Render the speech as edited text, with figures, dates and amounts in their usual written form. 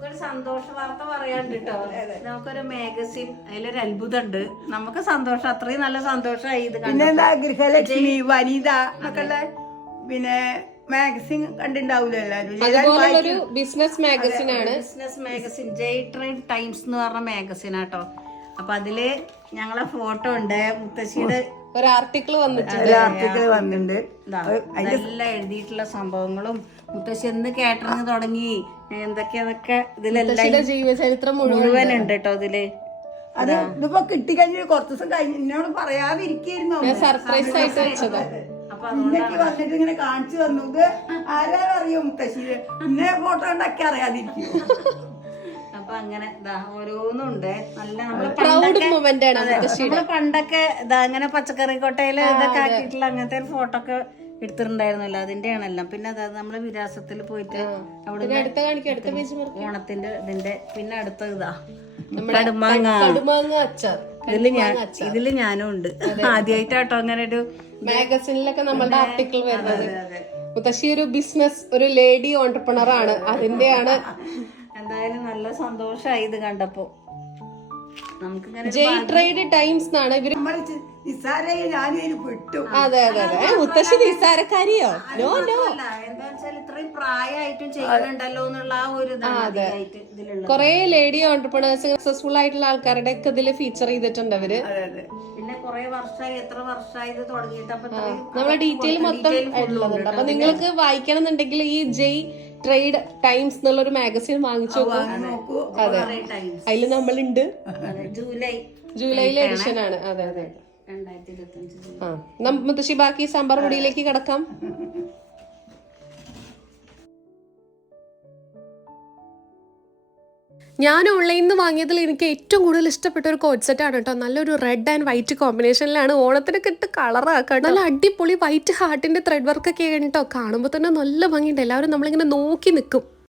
നമുക്കൊരു സന്തോഷ വാർത്ത പറയാണ്ട് കേട്ടോ. നമുക്കൊരു മാഗസിൻ, അതിലൊരു അത്ഭുതം ഉണ്ട്. നമുക്ക് സന്തോഷം, അത്രയും നല്ല സന്തോഷമായി ഇത്. പിന്നെ എന്താ ഗൃഹലക്ഷ്മി, വനിത എന്നൊക്കെയുള്ള പിന്നെ മാഗസിൻ കണ്ടിണ്ടാവൂലോ എല്ലാരും. ബിസിനസ് മാഗസിൻ ആണ്. ബിസിനസ് മാഗസിൻ ജയ് ട്രേഡ് ടൈംസ് എന്ന് പറഞ്ഞ മാഗസിൻ ആട്ടോ. അപ്പൊ അതില് ഞങ്ങളെ ഫോട്ടോ ഉണ്ട്, മുത്തശ്ശിയുടെ ഒരു ആർട്ടിക്കിൾ വന്നിട്ടുണ്ട്. നല്ല എഴുതിയിട്ടുള്ള സംഭവങ്ങളും മുത്തശ്ശി എന്ന് കാറ്ററിംഗ് തുടങ്ങി എന്തൊക്കെയാന്നൊക്കെ ഇതിലെല്ലാം ജീവചരിത്രം മുഴുവൻ ഉണ്ട് കേട്ടോ ഇതില്. അത് ഇതിപ്പോ കിട്ടിക്കഴിഞ്ഞ കുറച്ച് ദിവസം കഴിഞ്ഞ് എന്നോട് പറയാതിരിക്കുന്നു. സർപ്രൈസ് ആയിട്ട് വെച്ചത്. ഇന്നൊക്കെ വന്നിട്ട് ഇങ്ങനെ കാണിച്ചു തന്നു. ഇത് ആരാ അറിയോ മുത്തശ്ശി, ഇന്നെ ഫോട്ടോ ഉണ്ടാക്കി അറിയാതിരിക്കും. അപ്പൊ അങ്ങനെ ഓരോന്നുണ്ട്. നല്ല പ്രൗഡ് മൊമെന്റ് ആണ്. നമ്മള് പണ്ടൊക്കെ അങ്ങനെ പച്ചക്കറി കൊട്ടയില് ഇതൊക്കെ ആക്കിയിട്ടുള്ള അങ്ങനത്തെ ഒരു ഫോട്ടോ ഒക്കെ എടുത്തിട്ടുണ്ടായിരുന്നല്ലോ, അതിന്റെ ആണെല്ലാം. പിന്നെ അതായത് നമ്മള് വിരാസത്തിൽ പോയിട്ട് അവിടെ ഓണത്തിന്റെ ഇതിന്റെ പിന്നെ അടുത്ത കടുമാങ്ങ അച്ചാർ. ഇതില് ഞാനും ഉണ്ട്. ആദ്യമായിട്ടാട്ടോ അങ്ങനെ ഒരു മാഗസിനിലൊക്കെ നമ്മളുടെ ആർട്ടിക്കിൾ വരുന്നത്. മുത്തശ്ശി ഒരു ബിസിനസ്, ഒരു ലേഡി ഓൺടർപ്രണർ ആണ്. അതിന്റെയാണ്. എന്തായാലും നല്ല സന്തോഷമായി ഇത് കണ്ടപ്പോ. നമുക്കിങ്ങനെ ജയ് ട്രേഡ് ടൈംസ് എന്നാണ് ഇവര്. അതെ അതെ അതെ. മുത്തശ്ശി നിസ്സാരക്കാരിയോ? No no. എന്താ വെച്ചാൽ ഇത്രയും പ്രായമായിട്ടും ചെയ്യുന്നുണ്ടല്ലോ എന്നുള്ള ആ ഒരു ഇതിലുള്ള കൊറേ ലേഡി ഓൺടർപ്രണേഴ്സ്, സക്സസ്ഫുൾ ആയിട്ടുള്ള ആൾക്കാരുടെ ഒക്കെ ഇതില് ഫീച്ചർ ചെയ്തിട്ടുണ്ട് അവര്. പിന്നെ കൊറേ വർഷമായി, എത്ര വർഷമായി ഇത് തുടങ്ങിയിട്ട്. അപ്പൊ നമ്മളെ ഡീറ്റെയിൽ മൊത്തം ആയിട്ടുള്ളതുണ്ട്. അപ്പൊ നിങ്ങൾക്ക് വായിക്കണം എന്നുണ്ടെങ്കിൽ ഈ ജയ് ട്രേഡ് ടൈംസ് എന്നുള്ള ഒരു മാഗസിൻ വാങ്ങിച്ചു നോക്കൂ. അതെ, അതില് നമ്മളുണ്ട്. ജൂലൈയിലെ എഡിഷൻ ആണ്. അതെ അതെ. 2025. മുത്തശ്ശി ബാക്കി സാമ്പാർ പൊടിയിലേക്ക് കിടക്കാം. ഞാൻ ഓൺലൈനിൽ നിന്ന് വാങ്ങിയതിൽ എനിക്ക് ഏറ്റവും കൂടുതൽ ഇഷ്ടപ്പെട്ട ഒരു കോഡ് സെറ്റ് ആണ് കേട്ടോ. നല്ലൊരു റെഡ് ആൻഡ് വൈറ്റ് കോമ്പിനേഷനിലാണ്. ഓണത്തിനൊക്കെ ഇട്ട് കളറാക്കാം. നല്ല അടിപൊളി വൈറ്റ് ഹാർട്ടിന്റെ ത്രെഡ് വർക്ക് ഒക്കെ ആണ് കേട്ടോ. കാണുമ്പോൾ തന്നെ നല്ല ഭംഗിയുണ്ട്. എല്ലാവരും നമ്മളിങ്ങനെ നോക്കി നിൽക്കും.